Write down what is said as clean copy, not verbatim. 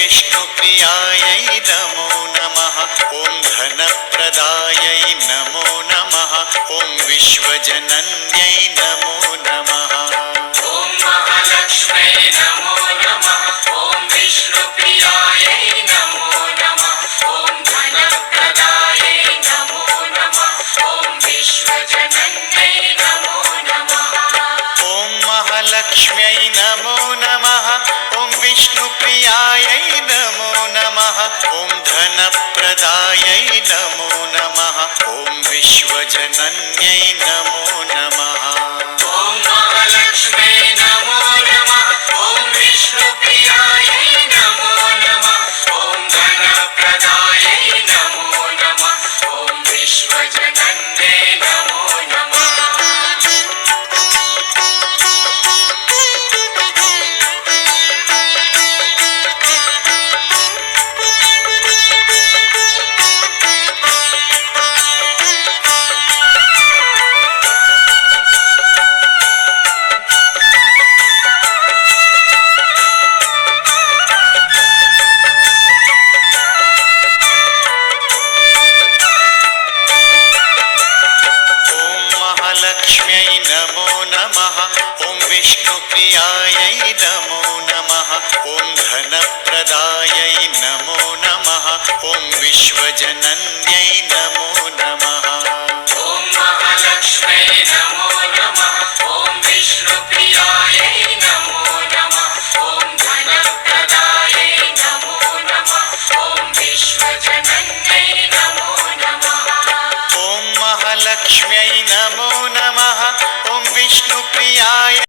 विष्णुप्रियायै नमो नमः। ॐ धनप्रदायै नमो नमः। ॐ विश्वजनन्यै नमो नमः। ॐ महालक्ष्म्यै नमो नमः। ॐ विष्णुप्रियायै नमो नमः। ॐ धनप्रदायै नमो नमः। ॐ विश्वजनन्यै नमो नमः। ॐ महालक्ष्म्यै नमो नमः। ॐ विष्णुप्रियायै नमो नमः। ॐ धनप्रदायै नमो नमः। ॐ विश्वजनन्यै नमो नमः। ॐ महालक्ष्म्यै नमो नमः। ॐ विष्णुप्रियायै नमो नमः। ॐ धनप्रदायै नमो नमः। ॐ विश्वजनन्यै नमो नमः। लक्ष्म्यै नमो नमः। ॐ विष्णुप्रियायै नमो नमः। ॐ धनप्रदायै नमो नमः। ॐ विश्वजनन्यै